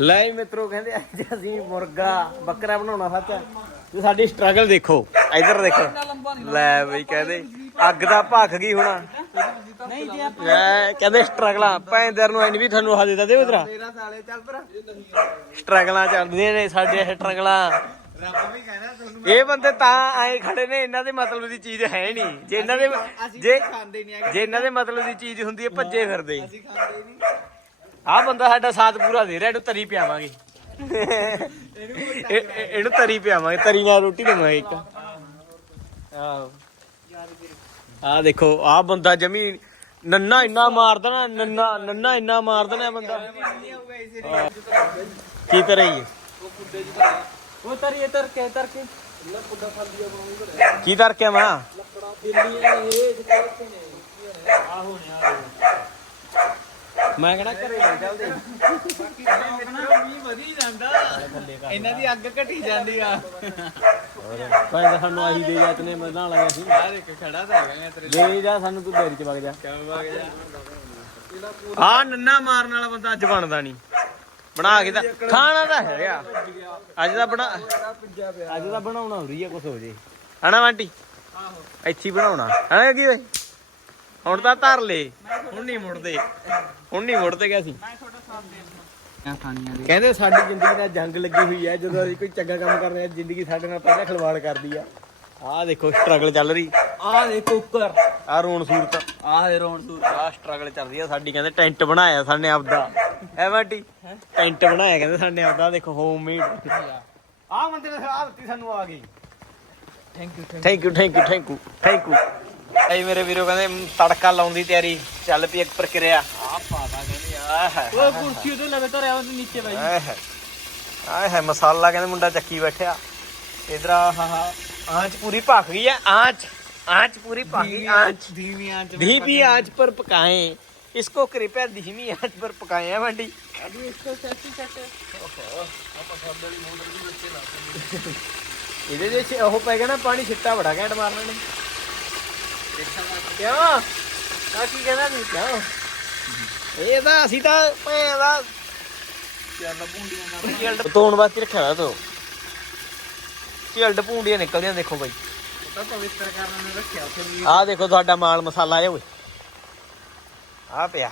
ਲੈ ਜੀ ਮਿੱਤਰੋ ਕਹਿੰਦੇ ਅੱਜ ਅਸੀਂ ਮੁਰਗਾ ਬੱਕਰਾ ਬਣਾਉਣਾ ਸੱਚ। ਤੇ ਸਾਡੀ ਸਟਰਗਲ ਦੇਖੋ ਇੱਧਰ ਦੇਖੋ। ਲੈ ਬਈ ਕਹਿੰਦੇ ਅੱਗ ਦਾ ਭੱਖ ਗਈ ਹੁਣ। ਨਹੀਂ ਜੇ ਆਪਾਂ ਲੈ ਕਹਿੰਦੇ ਸਟਰਗਲਾਂ ਭੈਂਦਰ ਨੂੰ ਐਨ ਵੀ ਤੁਹਾਨੂੰ ਹਾ ਦੇਦਾ ਦੇ ਉਧਰਾ ਤੇਰਾ ਸਾਲੇ ਚੱਲ ਪਰ ਸਟਰਗਲਾਂ ਚੱਲਦੀਆਂ ਨੇ ਸਾਡੇ ਸਟਰਗਲਾਂ ਇਹ ਬੰਦੇ ਤਾਂ ਆਏ ਖੜੇ ਨੇ ਇਹਨਾਂ ਦੇ ਮਤਲਬ ਦੀ ਚੀਜ਼ ਹੈ ਨਹੀਂ। ਜੇ ਇਹਨਾਂ ਦੇ ਜੇ ਇਹਨਾਂ ਦੇ ਮਤਲਬ ਦੀ ਚੀਜ਼ ਹੁੰਦੀ ਹੈ ਭੱਜੇ ਫਿਰਦੇ। ਅਸੀਂ ਖਾਂਦੇ ਨਹੀਂ ਆਹ ਬੰਦਾ ਸਾਡਾ ਸਾਥ ਪੂਰਾ ਦੇ ਰਿਹਾ ਇਹਨੂੰ ਤਰੀ ਪਿਆਵਾਂਗੇ। ਇਹ- ਇਹ- ਇਹਨੂੰ ਤਰੀ ਪਿਆਵਾਂਗੇ ਤਰੀ ਨਾਲ ਰੋਟੀ ਦੇਵਾਂਗੇ ਇੱਕ। ਆਹੋ। ਆਹ ਦੇਖੋ ਆਹ ਬੰਦਾ ਜਮੀ ਨੰਨਾ ਇੰਨਾ ਮਾਰਦਾ ਨਾ ਨੰਨਾ ਨੰਨਾ ਇੰਨਾ ਮਾਰਦਾ ਨਾ ਇਹ ਬੰਦਾ। ਕੀ ਤਰ੍ਹਾਂ ਹੀ? ਉਹ ਤਰੀ ਤਰ ਕੇ ਤਰ ਕੇ ਕੀ ਤਰ ਕੇ ਮਾਂ ਮੈਂ ਕਿਹੜਾ ਘਰੇ ਨਹੀਂ ਚੱਲਦੇ ਵੀ ਵਧੀ ਜਾਂਦਾ ਇਹਨਾਂ ਦੀ ਅੱਗ ਘਟੀ ਜਾਂਦੀ ਆ। ਭਾਈ ਸਾਨੂੰ ਆਹੀ ਦੇ ਜਾਤ ਨੇ ਮਰਨਾ ਲਾਇਆ ਸੀ। ਯਾਰ ਇੱਕ ਖੜਾ ਤਾਂ ਹੈਗਾ ਤੇਰੇ ਦੇ ਜਾ ਸਾਨੂੰ ਤੂੰ ਦੇਰੀ ਚ ਵਗ ਜਾ। ਕਿਉਂ ਵਗ ਜਾ? ਆ ਨੰਨਾ ਮਾਰਨ ਵਾਲਾ ਬੰਦਾ ਅੱਜ ਬਣਦਾ ਨਹੀਂ ਬਣਾ ਕੇ ਤਾਂ ਖਾਣਾ ਤਾਂ ਹੈਗਾ। ਅੱਜ ਦਾ ਬਣਾ ਅੱਜ ਦਾ ਬਣਾਉਣਾ ਹੋ ਰਹੀ ਹੈ ਕੁਛ ਹੋ ਜੇ। ਹਨਾ ਆਂਟੀ? ਆਹੋ ਇੱਥੇ ਬਣਾਉਣਾ। ਹਨਾ ਕੀ ਓਏ? ਹੁਣ ਤਾਂ ਧਰ ਲੇ। ਹੁਣ ਨਹੀਂ ਮੁੜਦੇ। ਹੁਣ ਨਹੀਂ ਮੁੜਦੇ ਗਿਆ ਸੀ? ਮੈਂ ਤੁਹਾਡਾ ਸਾਥ ਦੇ ਖਾਣੀਆਂ ਦੇ ਕਹਿੰਦੇ ਸਾਡੀ ਜ਼ਿੰਦਗੀ ਨਾਲ ਜੰਗ ਲੱਗੀ ਹੋਈ ਹੈ। ਜਦੋਂ ਅਸੀਂ ਕੋਈ ਚੰਗਾ ਕੰਮ ਕਰਦੇ ਹਾਂ ਜ਼ਿੰਦਗੀ ਸਾਡੇ ਨਾਲ ਪਹਿਲਾਂ ਖਿਲਵਾੜ ਕਰਦੀ ਆ। ਆਹ ਦੇਖੋ ਸਟਰਗਲ ਚੱਲ ਰਹੀ। ਆਹ ਦੇ ਕੁੱਕਰ ਆਹ ਰੋਣ ਸੂਰਤ। ਆਹ ਦੇ ਰੌਣ ਸੂਰ ਆਹ ਸਟਰਗਲ ਚੱਲ ਰਹੀ ਆ। ਸਾਡੀ ਕਹਿੰਦੇ ਟੈਂਟ ਬਣਾਇਆ ਸਾਨੇ ਆਪਦਾ। ਐ ਬਾਟੀ? ਟੈਂਟ ਬਣਾਇਆ ਕਹਿੰਦੇ ਸਾਨੇ ਆਪਦਾ। ਦੇਖੋ ਹੋਮਮੇਡ ਆਹ ਬੰਦੇ ਨੇ ਸਲਾਹ ਦਿੱਤੀ ਸਾਨੂੰ ਆ ਗਈ। Thank you thank you thank you thank you thank you ਐ ਮੇਰੇ ਵੀਰੋ ਕਹਿੰਦੇ ਤੜਕਾ ਲਾਉਣ ਦੀ ਤਿਆਰੀ ਚੱਲ ਪਈ ਇੱਕ ਪ੍ਰਕਿਰਿਆ। ਆ ਪਾਦਾ ਕਹਿੰਦੇ ਆਹ ਉਹ ਕੁਰਸੀ ਉਹਦੇ ਲਵੇ ਧਰਿਆ ਉਹਦੇ ਨੀਚੇ ਬਾਈ। ਆਹ ਹੈ ਮਸਾਲਾ ਕਹਿੰਦੇ ਮੁੰਡਾ ਚੱਕੀ ਬੈਠਿਆ। ਇਧਰ ਆ ਹਾ ਹਾ ਆਂਚ ਪੂਰੀ ਭਖ ਗਈ ਆ ਆਂਚ आंच पूरी पाकी आंच ਇਹਦੇ ਜੇ ਉਹ ਪੈ ਗਿਆ ਨਾ ਪਾਣੀ ਛਿੱਟਾ ਬੜਾ ਘੈਂਟ ਮਾਰਨਾ ਨੇ ਕਿਉਂ? ਆ ਕੀ ਕਹਿੰਦਾ ਨਹੀਂ ਕਿਉਂ? ਇਹ ਤਾਂ ਅਸੀਂ ਤਾਂ ਭੈਣ ਦਾ ਚੱਲ ਭੁੰਡੀਆਂ ਨਾਲ ਤੋਣ ਵਾਸਤੇ ਰੱਖਿਆ ਹੋਇਆ ਤੋ। ਚਿਲਡ ਭੂੰਡੀਆਂ ਨਿਕਲਦੀਆਂ ਦੇਖੋ ਬਾਈ। ਤਾਂ ਪਵਿੱਤਰ ਕਰਨ ਨੇ ਰੱਖਿਆ ਉੱਥੇ ਵੀ। ਆਹ ਦੇਖੋ ਤੁਹਾਡਾ ਮਾਲ ਮਸਾਲਾ ਆ ਓਏ। ਆ ਪਿਆ।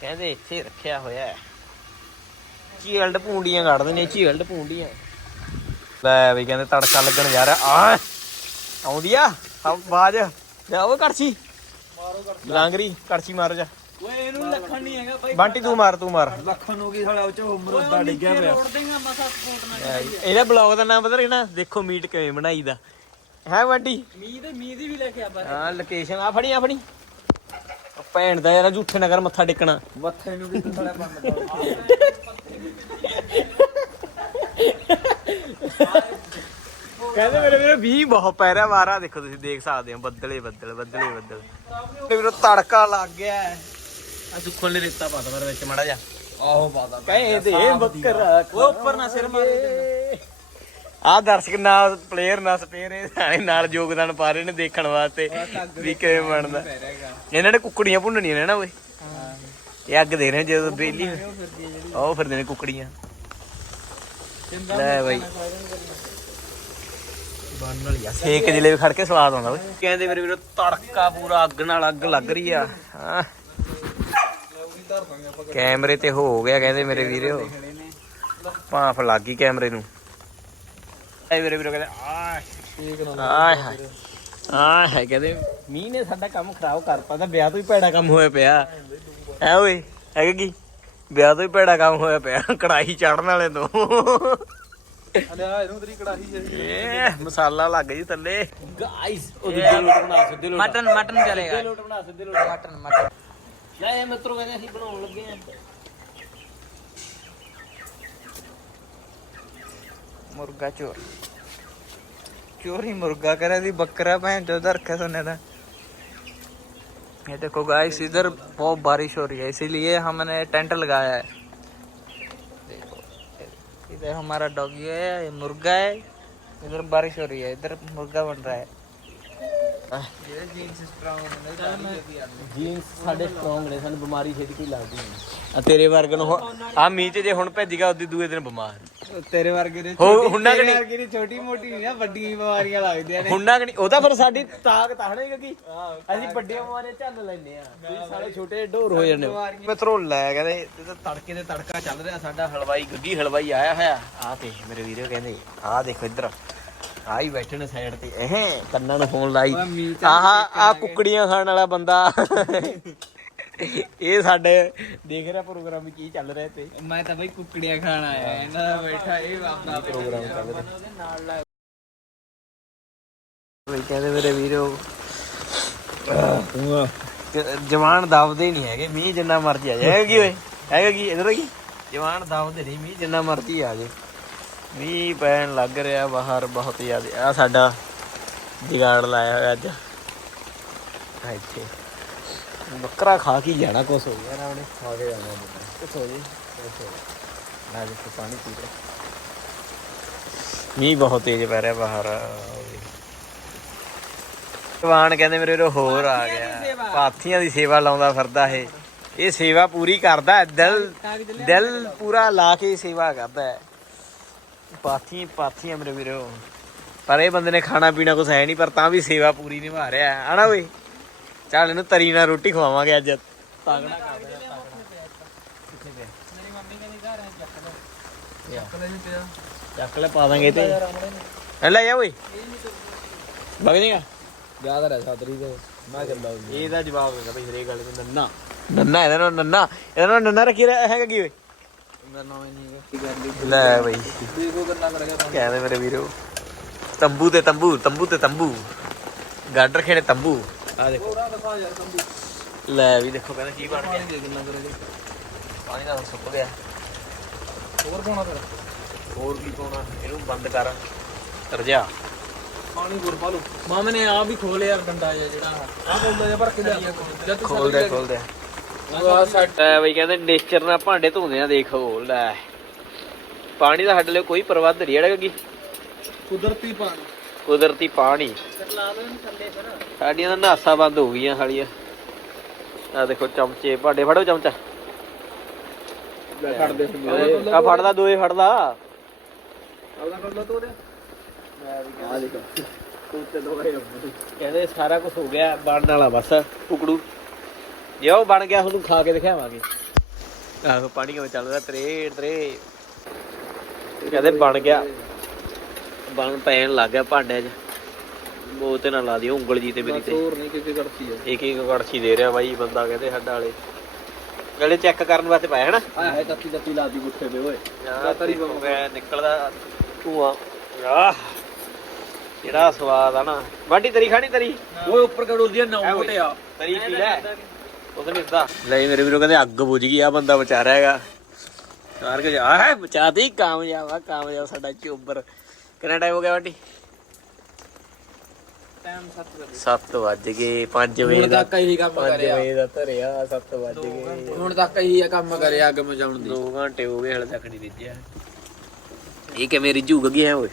ਕਹਿੰਦੇ ਇੱਥੇ ਰੱਖਿਆ ਹੋਇਆ ਹੈ। ਚੀਲਡ ਪੂੰਡੀਆਂ ਕੱਢਦੇ ਨੇ ਚੀਲਡ ਪੂੰਡੀਆਂ ਲੈ ਵੀ ਕਹਿੰਦੇ ਤੜਕਾ ਲੱਗਣ ਜਾ ਰਿਹਾ। ਆ ਆਉਂਦੀ ਆ? ਆਵਾਜ਼। ਜਾ ਉਹ ਕਰਛੀ ਮਾਰੋ ਕਰ ਲਾਂਗਰੀ ਕਰਛੀ ਮਾਰ ਜਾ। ਓਏ ਇਹਨੂੰ ਲੱਖਣ ਨਹੀਂ ਹੈਗਾ ਬਾਈ। ਬੰਟੀ ਤੂੰ ਮਾਰ ਤੂੰ ਮਾਰ। ਲੱਖਣ ਹੋ ਗਈ ਸਾਲਾ ਉਹ ਚ ਮਰੋਦਾ ਡਿੱਗਿਆ ਪਿਆ। ਰੋੜ ਦੇਗਾ ਮਸਾ ਸਪੋਰਟ ਨਾਲ ਇਹਦਾ ਬਲੌਗ ਦਾ ਨਾਮ ਪਤਾ ਰਹਿਣਾ ਦੇਖੋ ਮੀਟ ਕਿਵੇਂ ਬਣਾਈਦਾ ਹੈ ਬੰਟੀ? ਮੀਂਹ ਦੇ ਮੀਂਹ ਦੀ ਵੀ ਲੈ ਕੇ ਆ ਬਾਈ ਹਾਂ ਲੋਕੇਸ਼ਨ ਆ ਫੜੀ ਆ ਫੜੀ। ਉਹ ਭੈਣ ਦਾ ਯਾਰ ਝੂਠੇ ਨਗਰ ਮੱਥਾ ਟੇਕਣਾ। ਮੱਥੇ ਨੂੰ ਵੀ ਤੂੰ ਸਾਲਾ ਬੰਦ ਕਰ ਕਹਿੰਦੇ ਮੇਰੇ ਵੀਰੋ 20 ਬਹੁਤ ਪੈ ਰਿਹਾ ਵਾਰਾ ਦੇਖੋ ਤੁਸੀਂ ਦੇਖ ਸਕਦੇ ਹੋ ਬੱਦਲੇ ਬੱਦਲ ਬੱਦਲੇ ਬੱਦਲ। ਤੇ ਵੀਰੋ ਤੜਕਾ ਲੱਗ ਗਿਆ ਆ ਸੁੱਖਣ ਨੇ ਰੇਤਾ ਪਾਤਾ ਮੇਰੇ ਵਿੱਚ ਮੜਾ ਜਾ ਆਹੋ ਪਾਦਾ ਕਹਿੰਦੇ ਬੱਕਰਾ ਉਹ ਉੱਪਰ ਨਾ ਸਿਰ ਮਾਰੇ ਆ ਦਰਸ਼ਕ ਨਾ ਪਲੇਅਰ ਨਾ ਸਪੇਅਰ ਇਹ ਸਾਰੇ ਨਾਲ ਯੋਗਦਾਨ ਪਾ ਰਹੇ ਨੇ ਦੇਖਣ ਵਾਸਤੇ ਵੀ ਕਿਵੇਂ ਬਣਦਾ। ਇਹਨਾਂ ਨੇ ਕੁੱਕੜੀਆਂ ਭੁੰਨਣੀਆਂ ਨੇ ਨਾ ਓਏ। ਇਹ ਅੱਗ ਦੇ ਰਹੇ ਜਦੋਂ ਬੇਲੀ। ਉਹ ਫਿਰਦੀ ਨੇ ਕੁੱਕੜੀਆਂ। ਲੈ ਬਾਈ। ਬਣ ਵਾਲੀ ਆ। ਖੜ ਕੇ ਸਵਾਦ ਆਉਂਦਾ ਓਏ। ਕਹਿੰਦੇ ਮੇਰੇ ਵੀਰੋ ਤੜਕਾ ਪੂਰਾ ਅੱਗ ਨਾਲ ਅੱਗ ਲੱਗ ਰਹੀ ਆ। ਹਾਂ। ਕੈਮਰੇ ਤੇ ਹੋ ਗਿਆ ਕਹਿੰਦੇ ਮੇਰੇ ਵੀਰੋ। ਭਾਫ ਲੱਗ ਗਈ ਕੈਮਰੇ ਨੂੰ। ਐ ਮੇਰੇ ਵੀਰੋ ਕਹਿੰਦੇ ਆਏ ਹਾਏ। ਆਏ ਹਾਏ ਕਹਿੰਦੇ ਮੀਂਹ ਨੇ ਸਾਡਾ ਕੰਮ ਖਰਾਬ ਕਰਤਾ ਤਾਂ ਵਿਆਹ ਤੋਂ ਹੀ ਭੈੜਾ ਕੰਮ ਹੋਇਆ ਪਿਆ। ਐ ਓਏ ਹੈਗਾ ਕੀ? ਵਿਆਹ ਤੋਂ ਹੀ ਭੈੜਾ ਕੰਮ ਹੋਇਆ ਪਿਆ ਕੜਾਈ ਚੜਨ ਵਾਲੇ ਤੋਂ। ਅਲਿਆ ਇਹਨੂੰ ਤੇਰੀ ਕੜਾਹੀ ਜਿਹੜੀ ਏ ਮਸਾਲਾ ਲੱਗ ਜੀ ਥੱਲੇ ਗਾਇਸ ਉਹ ਦੂਜੇ ਲੋਟ ਬਣਾ ਸਿੱਧੇ ਲੋਟ ਮਟਨ ਮਟਨ ਚਲੇਗਾ ਲੋਟ ਬਣਾ ਸਿੱਧੇ ਲੋਟ ਮਟਨ ਮਟਨ ਲੈ ਇਹ ਮਿੱਤਰੋ ਕਹਿੰਦੇ ਅਸੀਂ ਬਣਾਉਣ ਲੱਗੇ ਆ ਮੁਰਗਾ ਚੋਰ चोरी मुर्गा करे थी बकरा भैन जो उधर रखे सोने था ये देखो गाइस इधर बहुत बारिश हो रही है इसीलिए हमने टेंट लगाया है देखो इधर हमारा डॉगी है ये मुर्गा है इधर बारिश हो रही है इधर मुर्गा बन रहा है ਜਿਹੜੇ ਜੀਨਸ ਸਟਰੋਂਗ ਹੁੰਦੇ ਨੇ ਜੀਨਸ ਸਾਡੇ ਸਟਰੋਂਗ ਨੇ ਸਾਨੂੰ ਬਿਮਾਰੀ ਛੇਤੀ ਕੋਈ ਲੱਗਦੀ ਨਹੀਂ ਆ ਤੇਰੇ ਵਰਗੇ ਨੂੰ ਆ ਮੀਂਹ ਚ ਜੇ ਹੁਣ ਭੱਜ ਗਿਆ ਉਹਦੀ ਦੂਏ ਦਿਨ ਬਿਮਾਰ ਤੇਰੇ ਵਰਗੇ ਨੇ ਹੋ- ਛੋਟੀ- ਹੁੰਨਾ ਕਿ ਨਹੀਂ? ਵਰਗੇ ਛੋਟੀ ਮੋਟੀ ਨਹੀਂ ਨਾ ਵੱਡੀਆਂ ਬਿਮਾਰੀਆਂ ਲੱਗਦੀਆਂ ਨੇ। ਹੁਣ ਨਾ ਕਿ ਉਹ ਤਾਂ ਫਿਰ ਸਾਡੀ ਤਾਕਤ ਆਹਣੇ ਕਿ ਅਸੀਂ ਵੱਡੀਆਂ ਬਿਮਾਰੀਆਂ ਝੱਲ ਲੈਨੇ ਆ ਤੁਸੀਂ ਸਾਰੇ ਛੋਟੇ ਢੋਰ ਹੋ ਜਾਂਦੇ ਹੋ। ਮਿੱਤਰੋ ਲੈ ਕਹਿੰਦੇ ਇਹ ਤਾਂ ਤੜਕੇ ਦੇ ਤੜਕਾ ਚੱਲ ਰਿਹਾ ਸਾਡਾ ਹਲਵਾਈ ਗੱਗੀ ਹਲਵਾਈ ਆਇਆ ਹੋਇਆ। ਆ ਤੇ ਮੇਰੇ ਵੀਰੋ ਕਹਿੰਦੇ ਆ ਦੇਖੋ ਇੱਧਰ। ਆ ਹੀ ਬੈਠੇ ਨੇ ਸਾਈਡ ਤੇ। ਇਹ ਕੰਨਾਂ ਨੂੰ ਫੋਨ ਲਾਈ। ਆਹ ਆ ਕੁੱਕੜੀਆਂ ਖਾਣ ਵਾਲਾ ਬੰਦਾ। ਇਹ ਸਾਡੇ ਦੇਖ ਰਿਹਾ ਪ੍ਰੋਗਰਾਮ ਵੀ ਕੀ ਚੱਲ ਰਿਹਾ ਤੇ ਮੈਂ ਤਾਂ ਬਈ ਕੁੱਕੜੀਆਂ ਖਾਣ ਆਇਆ ਇਹਨਾਂ ਦਾ ਬੈਠਾ ਇਹ ਆਪਣਾ ਪ੍ਰੋਗਰਾਮ ਚੱਲ ਰਿਹਾ। ਬਈ ਕਹਿੰਦੇ ਮੇਰੇ ਵੀਰੋ। ਜਵਾਨ ਦਬਦੇ ਨਹੀਂ ਹੈਗੇ ਮੀਂਹ ਜਿੰਨਾ ਮਰਜ਼ੀ ਆ ਜਾਏ। ਕੀ ਓਏ? ਹੈਗਾ ਕੀ? ਇਧਰ ਕੀ? ਜਵਾਨ ਦਬਦੇ ਨਹੀਂ ਮੀਂਹ ਜਿੰਨਾ ਮਰਜ਼ੀ ਆ ਜਾਏ। ਮੀਂਹ ਪੈਣ ਲੱਗ ਰਿਹਾ ਬਾਹਰ ਬਹੁਤ ਜ਼ਿਆਦਾ। ਆ ਸਾਡਾ ਜਗਾੜ ਲਾਇਆ ਹੋਇਆ ਅੱਜ। ਇੱਥੇ। ਬੱਕਰਾ ਖਾ ਕੇ ਜਾਣਾ ਕੁਛ ਹੋ ਗਿਆ ਨਾ ਉਹਨੇ। ਖਾ ਕੇ ਜਾਣਾ ਕੁਛ ਹੋ ਜੀ? ਕੁਛ ਹੋ ਨਾ ਜੀ ਪਾਣੀ ਪੀ ਲੈ ਮੀਂਹ ਬਹੁਤ ਤੇਜ਼ ਪੈ ਰਿਹਾ ਬਾਹਰ। ਜਵਾਨ ਕਹਿੰਦੇ ਮੇਰੇ ਵੀਰੋ ਹੋਰ ਆ ਗਿਆ। ਪਾਥੀਆਂ ਦੀ ਸੇਵਾ ਲਾਉਂਦਾ ਫਿਰਦਾ ਇਹ। ਇਹ ਸੇਵਾ ਪੂਰੀ ਕਰਦਾ ਦਿਲ ਦਿਲ ਪੂਰਾ ਲਾ ਕੇ ਸੇਵਾ ਕਰਦਾ ਹੈ। ਪਾਥੀ ਪਾਥੀਆਂ ਮੇਰੇ ਵੀਰੋ। ਪਰ ਇਹ ਬੰਦੇ ਨੇ ਖਾਣਾ ਪੀਣਾ ਕੁਛ ਹੈ ਨਹੀਂ ਪਰ ਤਾਂ ਵੀ ਸੇਵਾ ਪੂਰੀ ਨਿਭਾ ਰਿਹਾ ਹੈ। ਹਨਾ ਓਏ। ਚੱਲ ਇਹਨੂੰ ਤਰੀ ਨਾਲ ਰੋਟੀ ਖਵਾਵਾਂਗੇ ਅੱਜ। ਤਾਗੜਾ ਕਰ ਦੇਣਾ ਤਾਗੜਾ ਕਿੱਥੇ ਪਿਆ ਮੇਰੀ ਮੰਮੀ ਕਹਿੰਦੀ ਘਰ ਆ ਚੱਕ ਲੈ ਚੱਕ ਲੈ ਨਹੀਂ ਪਿਆ ਚੱਕ ਲੈ ਪਾ ਦਾਂਗੇ ਤੇ ਲੈ ਲੈ ਜਾ ਓਏ। ਵਗ ਜਾਏਗਾ। ਯਾਦ ਰਹਿ ਸਾਦਰੀ ਦੇ। ਮੈਂ ਚੱਲਦਾ ਇਹਦਾ ਜਵਾਬ ਹੈਗਾ ਬਈ ਹਰੇਕ ਗੱਲ ਨੂੰ ਨੰਨਾ। ਨੰਨਾ ਇਹਦਾ ਨਾਮ ਨੰਨਾ। ਇਹਦਾ ਨਾਮ ਨੰਨਾ ਰੱਖੀ ਰਿਹਾ ਹੈਗਾ ਕੀ ਓਏ? ਮੇਰਾ ਨਾਮ ਹੀ ਨਹੀਂ ਕੀ ਕਰ ਲਈ ਲੈ ਬਈ। ਦੇਖੋ ਕਿੰਨਾ ਕਰ। ਗਿਆ ਕਹਿੰਦੇ ਮੇਰੇ ਵੀਰੋ। ਤੰਬੂ ਤੇ ਤੰਬੂ ਤੰਬੂ ਤੇ ਤੰਬੂ। ਗਾਡਰ ਖੇੜੇ ਤੰਬੂ। ਆ ਦੇਖੋ। ਹੋਰਾਂ ਦਿਖਾ ਯਾਰ ਕੰਬੀ ਲੈ ਵੀ ਦੇਖੋ ਕਹਿੰਦਾ ਕੀ ਬਣ ਗਿਆ। ਪਾਣੀ ਦੇ ਕਿੰਨਾ ਕਰ ਗਿਆ ਪਾਣੀ ਦਾ ਸੁੱਕ ਗਿਆ। ਹੋਰ ਪਾਉਣਾ ਫਿਰ? ਹੋਰ ਕੀ ਪਾਉਣਾ? ਇਹਨੂੰ ਬੰਦ ਕਰ। ਰਜਾ। ਪਾਣੀ ਹੋਰ ਪਾ ਲਓ। ਮਾਮੇ ਨੇ ਆ ਵੀ ਖੋਲਿਆ ਡੰਡਾ ਜਿਹਾ ਜਿਹੜਾ। ਆ ਬੋਲਦਾ ਜਿਹਾ ਭਰ ਕੇ ਲਿਆ। ਜਦ ਤੂੰ ਖੋਲ ਦੇ ਖੋਲ ਦੇ ਆ ਸੈਟ। ਬਈ ਕਹਿੰਦੇ ਨੇਚਰ ਨਾਲ ਭਾਂਡੇ ਧੋਂਦੇ ਆ ਦੇਖੋ ਲੈ। ਪਾਣੀ ਦਾ ਸਾਡੇ ਲਈ ਕੋਈ ਪ੍ਰਬੰਧ ਨਹੀਂ ਕੀ ਕੁਦਰਤੀ ਪਾਣੀ। ਕੁਦਰਤੀ ਪਾਣੀ। ਸਾਡੀਆਂ ਤਾਂ ਨਾਸਾ ਬੰਦ ਹੋ ਗਈਆਂ ਸਾਲੀਆਂ। ਆ ਦੇਖੋ ਚਮਚੇ ਭਾਂਡੇ ਫੜੋ ਚਮਚਾ। ਛੱਡ ਦੇ ਆ ਫੜਦਾ ਦੋਏ ਫੜਦਾ। ਕਰ ਆ ਦੇਖੋ ਕਹਿੰਦੇ ਸਾਰਾ ਕੁਝ ਹੋ ਗਿਆ ਬਣਨ ਵਾਲਾ ਬਸ ਟੁਕੜੂ ਜੇ ਉਹ ਬਣ ਗਿਆ ਤੁਹਾਨੂੰ ਖਾ ਕੇ ਦਿਖਾਵਾਂਗੇ। ਆਹੋ ਪਾਣੀ ਕਿਵੇਂ ਚੱਲਦਾ ਤਰੇ ਤਰੇ ਕਹਿੰਦੇ ਬਣ ਗਿਆ। ਬਣ ਪੈਣ ਲੱਗ ਗਿਆ ਭਾਂਡਿਆਂ 'ਚ। ਮੂੰਹ ਤੇ ਨਾ ਲਾ ਦਿਓ ਉਂਗਲ ਜੀ ਤੇ ਮੇਰੀ ਤੇ। ਹੋਰ ਨਹੀਂ ਕਿਸੇ ਕਰਤੀ ਹੈ ਇੱਕ ਇੱਕ ਕੜਛੀ ਦੇ ਰਿਹਾ ਬਾਈ ਬੰਦਾ ਕਹਿੰਦੇ ਸਾਡਾ ਵਾਲੇ। ਗਲੇ ਚੈੱਕ ਕਰਨ ਵਾਸਤੇ ਪਾਇਆ ਹਨਾ? ਆਇਆ ਹੈ ਤੱਤੀ ਤੱਤੀ ਲਾਦੀ ਗੁੱਠੇ ਦੇ ਓਏ। ਯਾਰ ਤਰੀ ਮੈਂ ਨਿਕਲਦਾ ਧੂਆ। ਆਹ ਜਿਹੜਾ ਸਵਾਦ ਆ ਨਾ। ਵਾਢੀ ਤਰੀ ਖਾਣੀ ਤਰੀ? ਓਏ ਉੱਪਰ ਕੜੋਲੀਆ ਨੌ। ਮੋਟਿਆ ਤਰੀ ਪੀ ਲੈ। ਉਸ ਨੇ ਇਸਦਾ। ਲੈ ਮੇਰੇ ਵੀਰੋ ਕਹਿੰਦੇ ਅੱਗ ਬੁਝ ਗਈ ਆ ਬੰਦਾ ਵਿਚਾਰਾ ਹੈਗਾ। ਕਾਰ ਕੇ ਜਾ ਹੈ ਬਚਾਦੀ ਕਾਮਯਾਬ ਆ ਕਾਮਯਾਬ ਸਾਡਾ ਚੋਬਰ। ਕਿੰਨਾ ਟਾਈਮ ਹੋ ਗਿਆ ਵਾਢੀ ਟਾਈਮ 7 ਵਜੇ 7 ਵੱਜ ਗਏ 5 ਵਜੇ ਹੁਣ ਦਾ ਤੱਕ ਇਹੀ ਕੰਮ 5 ਕਰਿਆ। ਵਜੇ ਦਾ ਧਰਿਆ 7 ਵੱਜ ਗਏ। ਹੁਣ ਤੱਕ ਇਹੀ ਕੰਮ ਕਰਿਆ ਅੱਗ ਮਚਾਉਣ ਦੀ। 2 ਘੰਟੇ ਹੋ ਗਏ ਹਲੇ ਤੱਕ ਨਹੀਂ ਰਿੱਝਿਆ ਇਹ ਕਿਵੇਂ ਰਿੱਝੂ ਗਈ ਹੈ ਓਏ?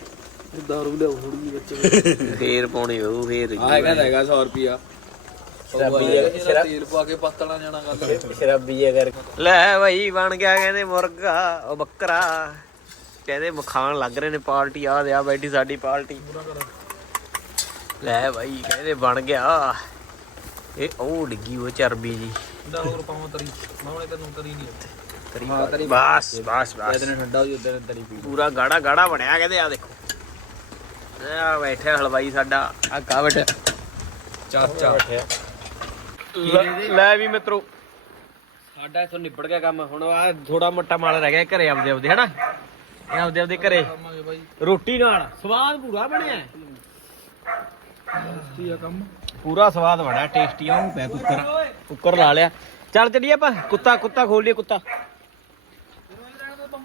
ਦਾਰੂ ਲਿਆਉ ਥੋੜੀ ਵਿੱਚ ਫੇਰ ਪਾਉਣੀ ਹੋਊ ਫੇਰ ਰਿੱਝੂ ਹੈਗਾ ਤਾਂ ਹੈਗਾ 100 ਰੁਪਿਆ ਸ਼ਰਾਬੀ ਆ, ਸ਼ਰਾ- ਤੇਲ ਪਾ ਕੇ ਪਤਲਾ ਜਾਣਾ ਗੱਲ। ਸ਼ਰਾਬੀ ਜਿਹਾ ਕਰ ਲੈ ਭਾਈ ਬਣ ਗਿਆ ਕਹਿੰਦੇ ਮੁਰਗਾ ਉਹ ਬੱਕਰਾ। ਕਹਿੰਦੇ ਮਖਾਣ ਲੱਗ ਰਹੇ ਨੇ ਪਾਰਟੀ ਆ ਦੇ ਆ ਬੈਠੀ ਸਾਡੀ ਪਾਰਟੀ। ਲੈ ਭਾਈ ਕਹਿੰਦੇ ਬਣ ਗਿਆ। ਇਹ ਉਹ ਡਿੱਗੀ ਉਹ ਚਰਬੀ ਜੀ। ਦਾ ਹੋਰ ਪਾਵਾਂ ਤਰੀ। ਮਾਮਲੇ ਤੈਨੂੰ ਤਰੀ ਨਹੀਂ ਤਰੀ ਹਾਂ, ਤਰੀ ਬਸ ਬਸ ਬਸ। ਜਦਨੇ ਠੰਡਾ ਹੋ ਜਦਨੇ ਤਰੀ ਪੀ ਪੂਰਾ ਗਾੜਾ ਗਾੜਾ ਬਣਿਆ ਕਹਿੰਦੇ ਆ ਦੇਖੋ। ਆ ਬੈਠਿਆ ਹਲਵਾਈ ਸਾਡਾ ਆ ਕਾ ਚਾਚਾ। ਲੈ ਵੀ ਮਿੱਤਰੋ। ਸਾਡਾ ਇਥੋਂ ਨਿਬੜ ਗਿਆ ਕੰਮ। ਹੁਣ ਆ ਥੋੜਾ ਮੋਟਾ ਮਾਲ ਰਹਿ ਗਿਆ ਘਰੇ ਆਪਦੇ ਆਪਦੇ ਹਨਾ? ਇਹ ਆਪਦੇ ਆਪਦੇ ਘਰੇ। ਕੰਮਾਂਗੇ ਬਾਈ ਰੋਟੀ ਨਾਲ। ਸਵਾਦ ਪੂਰਾ ਬਣਿਆ ਹੈ। ਕੀ ਆ ਕੰਮ? ਪੂਰਾ ਸਵਾਦ ਬਣਿਆ ਟੇਸਟੀ ਆ ਉਹ ਪਿਆ ਕੁੱਕਰ। ਕੁੱਕਰ ਲਾ ਲਿਆ। ਚੱਲ ਚੱਲੀਏ ਆਪਾਂ। ਕੁੱਤਾ ਕੁੱਤਾ ਖੋਲ ਲਈਏ ਕੁੱਤਾ।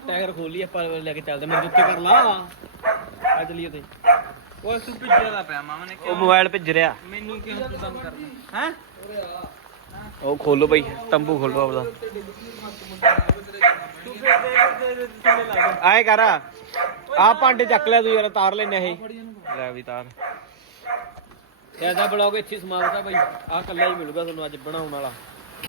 ਟਾਇਰ ਖੋਲ ਲਈਏ ਆਪਾਂ ਲੈ ਕੇ ਚੱਲਦੇ ਮੇਰੇ ਉੱਤੇ ਕਰ ਲਾ। ਆ ਚੱਲੀਏ ਤੇ ਓਏ ਤੂੰ ਭਿੱਜਿਆ ਦਾ ਪਿਆ ਮਾਮਾ ਨੇ ਉਹ ਮੋਬਾਈਲ ਭਿੱਜ ਰਿਹਾ। ਮੈਨੂੰ ਕਿਉਂ ਤੂੰ ਤੰਗ ਕਰਦਾ? ਹੈ? ਉਹ ਖੋਲੋ ਬਈ, ਤੰਬੂ ਖੋਲੋ ਆਪਦਾ। ਆਏ ਕਰ ਆ ਭਾਂਡੇ ਚੱਕ ਲਿਆ ਤੂੰ ਯਾਰ, ਤਾਰ ਲੈਨੇ ਇਹ। ਲੈ ਵੀ ਤਾਰ। ਇਹਦਾ ਬਲੌਗ ਇੱਥੇ ਹੀ ਸਮਾਪਤ ਆ ਬਾਈ। ਆਹ ਕੱਲਾ ਹੀ ਮਿਲੂਗਾ ਤੁਹਾਨੂੰ ਅੱਜ ਬਣਾਉਣ ਵਾਲਾ।